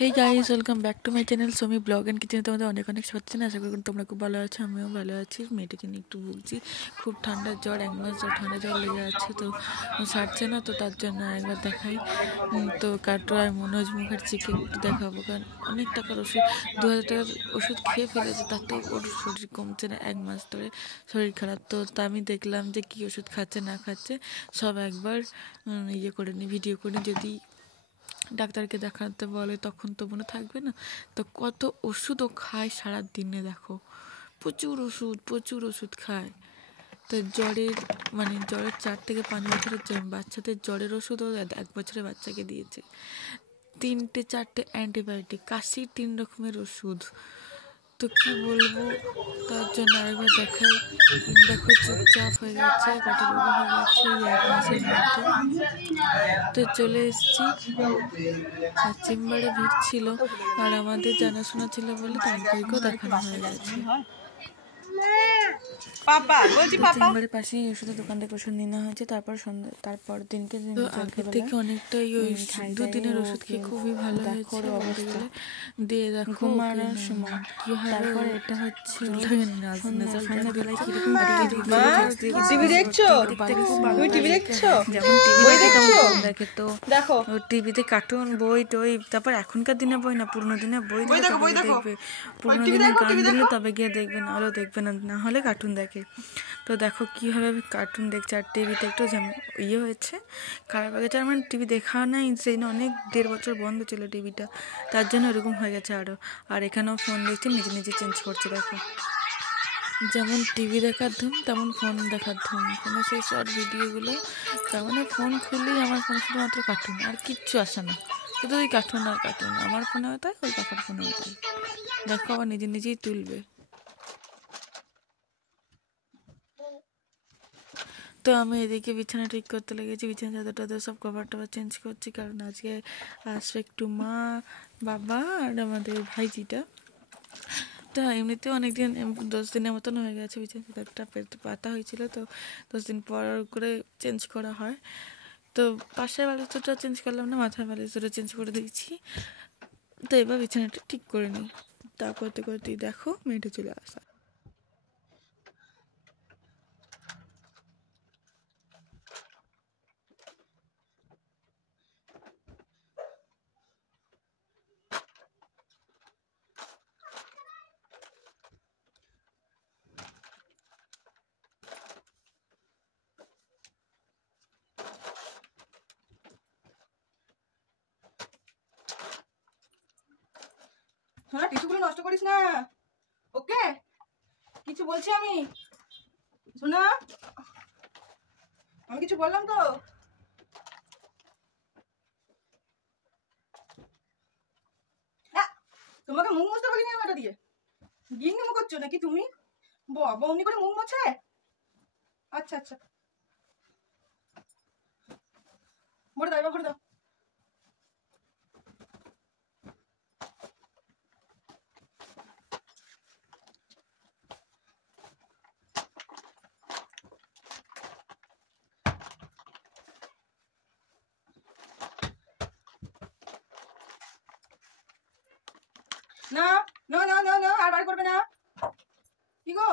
Hey guys, welcome back to my channel Somi blog and কিচেনে তোমাদের অনেক অনেক স্বাগত। আশা করি তোমরা খুব ভালো আছো, আমিও ভালো আছি। মেয়েটাকে নিয়ে একটু ভুগছি, খুব ঠান্ডার জ্বর, 1 মাস জ্বর, ঠান্ডা জ্বর লেগে আছে, তো সারছে না। তো তার জন্য একবার দেখাই। তো কাটোয়ায় মনোজ মুখার্জিকে একটু দেখাবো, কারণ অনেক টাকার ওষুধ, 2000 টাকার ওষুধ খেয়ে ফেলেছে, তাতেও ওর শরীর কমছে না। 1 মাস ধরে শরীর খারাপ। তো তা আমি দেখলাম যে কী ওষুধ খাচ্ছে না খাচ্ছে সব একবার ইয়ে করে নিই, ভিডিও করে। যদি ডাক্তারকে দেখাতে বলে তখন তো মনে থাকবে না। তো কত ওষুধও খায় সারা দিনে, দেখো প্রচুর ওষুধ খায়। তো জ্বরের জ্বরের 4 থেকে 5 বছরের বাচ্চাদের জ্বরের ওষুধও 1 বছরের বাচ্চাকে দিয়েছে। 3টে 4টে অ্যান্টিবায়োটিক, কাশির 3 রকমের ওষুধ। তো কি বলবো, তার জন্য আরেকবার দেখাই। দেখো চুপচাপ হয়ে গেছে, কত রোগা হয়ে গেছে এই 1 মাসের মধ্যে। তো চলে এসেছি, আর চেম্বারে ভিড় ছিল, আর আমাদের জানাশোনা ছিল বলে তাড়াতাড়িকেও দেখানো হয়ে গেছে। চেম্বারের পাশেই ওষুধের দোকান থেকে ওষুধ নেওয়া হয়েছে। তারপর দিনকে তো আগের থেকে অনেকটাই ওই 2 দিনের ওষুধ খেয়ে খুবই ভালো হয়েছে বলতে গেলে। দিয়ে দেখো ঘুমানোর সময় কি হয়, তারপরে এটা হচ্ছে সন্ধ্যাবেলায় টিভি দেখছো, তুমি টিভি দেখছো, যেমন বই দেখছো, দেখে তো দেখো টিভিতে কার্টুন, বই টই, তারপর এখনকার দিনে বই না, পুরোনো দিনে বই দেখবে। পুরোনো দিনে গান দিলে তবে গিয়ে দেখবে, না হলেও দেখবে না, না হলে কার্টুন দেখে। তো দেখো কীভাবে কার্টুন দেখছে। আর টিভিতে একটু যেমন ইয়ে হয়েছে, খারাপ হয়ে গেছে। আর টিভি দেখা নাই, সেই জন্য অনেক 1.5 বছর বন্ধ ছিল টিভিটা, তার জন্য এরকম হয়ে গেছে আরও। আর এখানেও ফোন দেখছে, নিজে নিজে চেঞ্জ করছে। দেখো যেমন টিভি দেখার ধুম, তেমন ফোন দেখার ধুম। ফোনে সেই শর্ট ভিডিওগুলো, তার মানে ফোন খুললেই আমার ফোনে শুধুমাত্র কার্টুন, আর কিচ্ছু আসে না, শুধু ওই কার্টুন আর কার্টুন। আমার ফোনেও তাই, ওই কাকার ফোনেও তাই। দেখো আবার নিজে নিজেই তুলবে। তো আমি এদিকে বিছানা ঠিক করতে লেগেছি, বিছানা চাদরটা সব কভার টভার চেঞ্জ করছি, কারণ আজকে আসবে একটু মা, বাবা আর আমাদের ভাইজিটা। তো এমনিতেও অনেকদিন, 10 দিনের মতন হয়ে গেছে বিছানা চাদরটা পাতা হয়েছিল, তো 10 দিন পর করে চেঞ্জ করা হয়। তো পাশের বালিশটা চেঞ্জ করলাম না, মাথার বালিশটা চেঞ্জ করে দিয়েছি। তো এবার বিছানাটা ঠিক করে নিই। তা করতে করতেই দেখো মেয়েটা চলে আসা। শোনা, টিস্যুগুলো নষ্ট করিস না, ওকে? কিছু বলছি আমি, শোনা, আমি কিছু বললাম তো? তোমাকে মুখ মুছতে বলিনি আমি, এটা দিয়ে গিন্নি মুখ করছো নাকি তুমি? বাবা অমনি করে মুখ মোছে? আচ্ছা আচ্ছা, ভরে দাও, এবার ভরে দাও। না না না না না, আর বার করবে না। কি গো,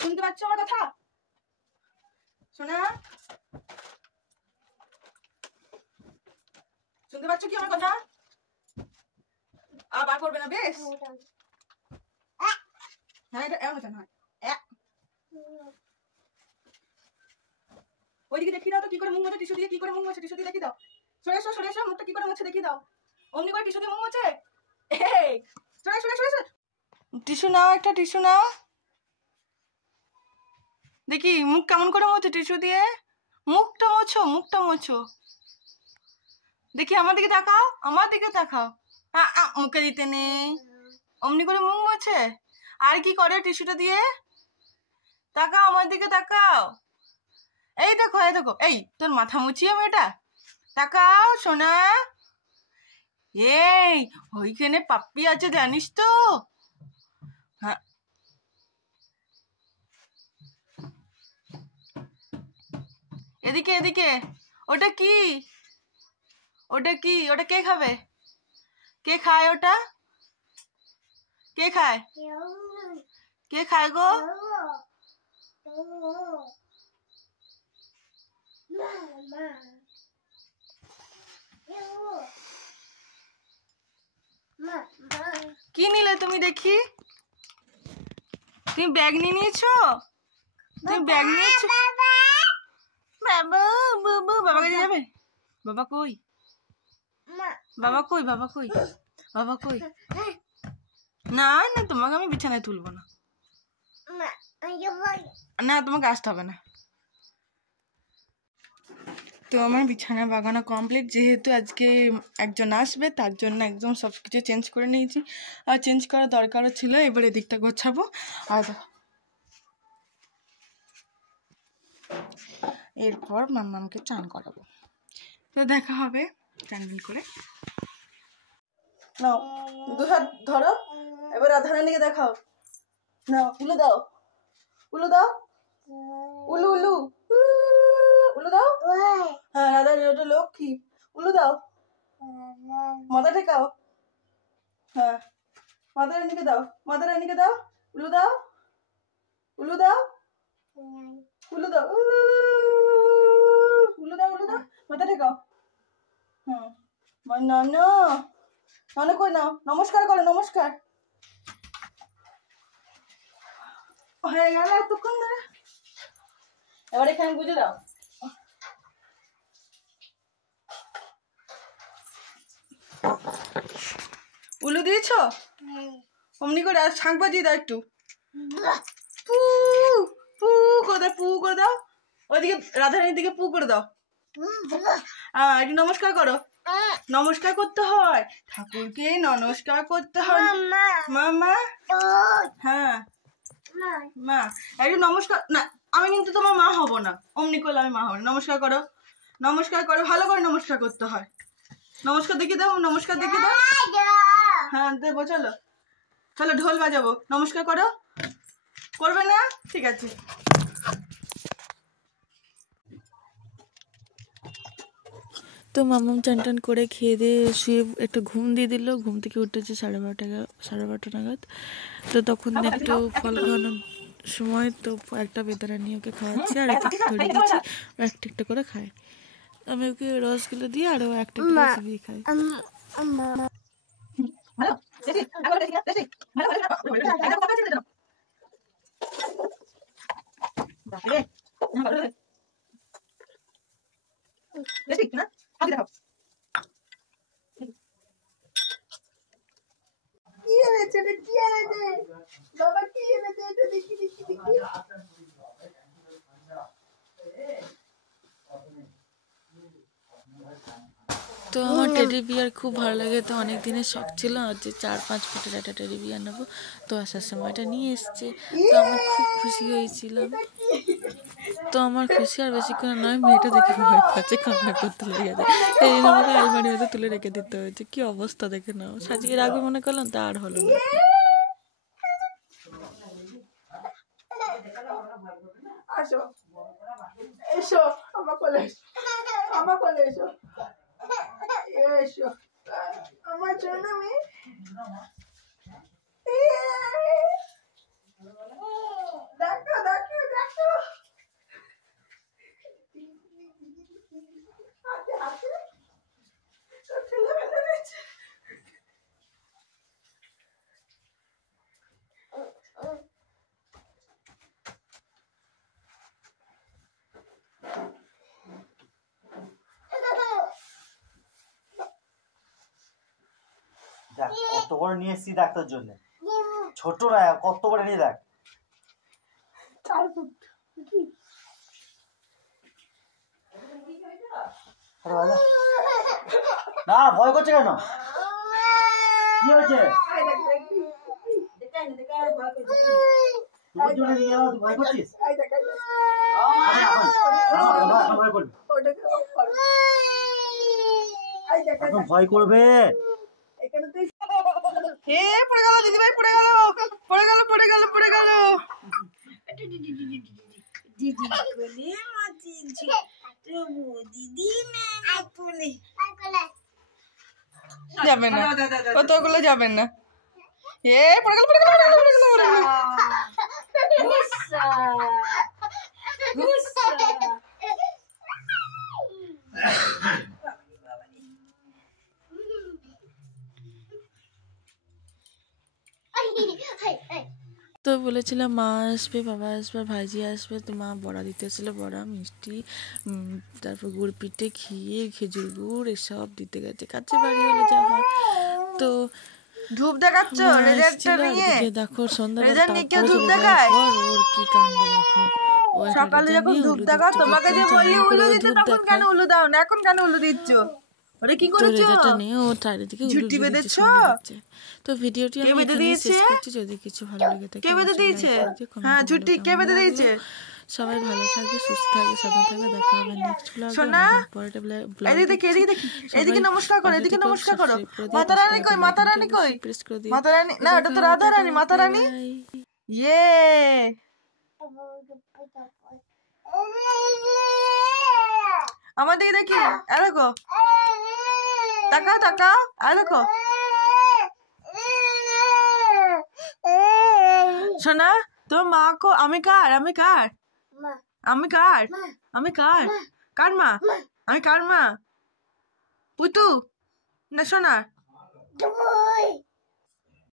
শুনতে পাচ্ছ আমার কথা? শোনা, শুনতে পাচ্ছ কি আমার কথা? আর বার করবে না, বেশ? হ্যাঁ, এটা এমন হচ্ছে না। ওইদিকে দেখিয়ে দাও তো, কি করে মুখ মোছে টিস্যু দিয়ে, কি করে মুখ মোছে টিস্যু দিয়ে, দেখিয়ে দাও। সরে এসো, সরে এসো, মুখটা কি করে মুছে দেখিয়ে দাও। অমনি করে টিস্যু দিয়ে মুখ মোছে? এই সরে সরে সরে, টিস্যু নাও, একটা টিস্যু নাও, দেখি মুখ কেমন করে মোছো টিস্যু দিয়ে। মুখটা মোছো, মুখটা মোছো, দেখি আমার দিকে তাকাও, আমার দিকে তাকাও। মুখে দিতে নেই, অমনি করে মুখ মোছে। আর কি করে টিস্যুটা দিয়ে? তাকাও, আমার দিকে তাকাও। এই দেখো, এই দেখো, এই তোর মাথা মুছিয়ে আমি এটা। তাকাও সোনা, এই ওইখানে পাপ্পি আছে জানিস তো? হ্যাঁ, এদিকে এদিকে। ওটা কি, ওটা কি, ওটা কে খাবে, কে খায় ওটা? কে খায়? কে খায় গো? কি নিলে তুমি দেখি? তুমি ব্যাগ নিয়ে নিয়েছো? তুমি ব্যাগ নিয়েছো? বাবা বাবা বাবা কাছে যাবে? বাবা কই? বাবা কই? বাবা কই? বাবা কই? না না, তোমাকে আমি বিছানায় তুলবো না। না, তোমাকে আসতে হবে না। তো আমার বিছানা বাগানো কমপ্লিট। যেহেতু আজকে একজন আসবে, তার জন্য একদম সব কিছু চেঞ্জ করে নিয়েছি, আর চেঞ্জ করার দরকারও ছিল। এবার এদিকটা গোছাবো, আর এরপর মাম্মামকে চান করাবো। তো দেখা হবে চান করে। নাও, দু হাত ধরো, এবার রাধারানীকে দেখাও। নাও, উলু দাও, উলু দাও, উলু উলু উলু দাও। হ্যাঁ, রাধারানী ওটা লক্ষ্মী। উলু দাও, মাথা ঠেকাও। হ্যাঁ, মাথা রানীকে দাও, মাথা রানীকে দাও, উলু দাও, উলু দাও, উলু দাও, উলু দাও, উলু দাও, মাথা ঠেকাও। হুম, নানো নানো কই নাও, নমস্কার করো, নমস্কার। হয়ে গেল এতক্ষণ ধরে। এবার এখানে গুজে দাও। উলু দিয়েছ? অমনি করে আর শাঁখ বাজিয়ে দাও একটু। পু পু করে দাও, পু করে দাও। ওইদিকে রাধারানীর দিকে পু করে দাও। একটু নমস্কার করো। নমস্কার করতে হয়, ঠাকুরকে নমস্কার করতে হয়। মামা, হ্যাঁ মা, একটু নমস্কার। না, আমি কিন্তু তোমার মা হব না। অমনি করলে আমি মা হব না। নমস্কার করো, নমস্কার করো, ভালো করে নমস্কার করতে হয়। নমস্কার দেখিয়ে দাও, নমস্কার দেখিয়ে দাও। হ্যাঁ দেবো, চলো চলো, ঢোল বাজাবো। নমস্কার করো। করবে না? ঠিক আছে। তো মাম্মাম চান টান করে খেয়ে দিয়ে শুয়ে একটা ঘুম দিয়ে দিল। ঘুম থেকে উঠেছে 12:30 নাগাদ। তো তখন একটু ফল খাওয়ানোর সময়, তো একটা বেদানা নিয়ে ওকে খাওয়াচ্ছি, আর এক একটা ধরে দিচ্ছি, ও একটা একটা করে খায়। আমি ওকে রসগুলো দিয়ে, আর ও একটা একটা রস দিয়ে খায়। তো আমার টেডি বিয়ার খুব ভালো লাগে। তো অনেক দিনের শখ ছিল যে 4-5 ফুটের একটা টেডি বিয়ার নেবো। তো আসার সময় এটা নিয়ে এসছে, তো আমি খুব খুশি হয়েছিলাম। তো আমার খুশি আর বেশিক্ষণ নয়, মেয়েটা দেখে ভয় পাচ্ছে, কান্না করতে লেগে গেছে। এই জন্য আমাকে আলমারির মধ্যে তুলে রেখে দিতে হয়েছে। কি অবস্থা দেখে নাও। সাজিয়ে রাখবে মনে করলাম, তা আর হলো না। আসো, এসো আমার কোলে, আমার কোলে এসো, এসো আমার জন্য। মেয়ে দেখো দেখো দেখো, হাতে হাতে ঠেলে ফেলে দিচ্ছে। দেখ কত বড় নিয়ে এসছি ডাক্তার জন্য, ছোট না, কত বড় নিয়ে দেখ। 4 ফুট। না, ভয় করছে কেন? কি হয়েছে? তোর জন্য নিয়ে যাওয়া, তুই ভয় করছিস? ভয় করবে, এখন ভয় করবে। হে পড়ে গেল দিদিভাই, পড়ে গেল, পড়ে গেল, পড়ে গেল, পড়ে গেল। দিদি কোলে মাছি, তবু দিদি না কোলে। যাবে না, কতগুলো যাবেন না। এ পড়ে গেল, পড়ে গেল, পড়ে গেল, পড়ে গেল, পড়ে গেল। তো বলেছিলাম মা আসবে, বাবা আসবে, ভাইজি আসবে, তো মা বড়া দিতে এসেছিলো, বড়া মিষ্টি, তারপর গুড় পিঠে, ক্ষীর, খেজুর গুড় এসব দিতে গেছে। কাছে বাড়ি হলে যা হয়। তো ধূপ দেখাচ্ছ মা রেজাল্টটা এসেছিলো, নিয়ে? এদিকে দেখো সন্ধ্যাবেলা রেজাল্ট নিয়ে কেউ তারপরে ধূপ চলে যাওয়ার দেখায়? পর ওর কি কাণ্ড দেখো। ও একটা সকালে রেজাল্ট যখন নিয়ে ধূপ উলু দেখাও, দিচ্ছে, তোমাকে যে প্রথম বললি চান করে উলু ও দিতে, ধূপ তখন কেন দেখায়। উলু দাও না? এখন কেন উলু দিচ্ছ? ওরে কি তো করেছো? রেজাল্টটা নিয়ে ও চারিদিকে উলু ঝুঁটি দিয়ে দিচ্ছে, বেঁধেছো? সন্ধ্যে দিচ্ছে। তো ভিডিওটি কে আমি বেঁধে এখানেই দিয়েছে? শেষ করছি। যদি কিছু ভালো লেগে থাকে কে বেঁধে অবশ্যই দিয়েছে? লাইক করে দিও, হ্যাঁ, কমেন্টে বলো ঝুঁটি কে কেমন বেঁধে লাগলো। দিয়েছে? সবাই ভালো থাকবে, সুস্থ থাকবে, সাবধান থাকবে। দেখা হবে নেক্সট ব্লগে। সোনা, অনেকদিন পরে একটা ব্লগ এদিকে দেখি, দিচ্ছি। এদিকে দেখি, সবাই এদিকে নমস্কার করো, পাশে এদিকে থেকো, নমস্কার করো। সাবস্ক্রাইব করে দিও, মাতা পাশে রানী থাকা কই? বেল মাতা আইকনটি রানী কই? অবশ্যই প্রেস করে দিও। মাতা রানী না, ওটা তো দেখা হবে, রাধা টাটা, রানী। মাতা বাই রানী, বাই। ইয়ে। আমার দিকে দেখি, আর দেখো, তাকাও তাকাও, আর দেখো। সোনা, তোর মা কো? আমি কার? আমি কার? আমি কার? আমি কার? কার মা? আমি কার মা? পুতু না সোনা?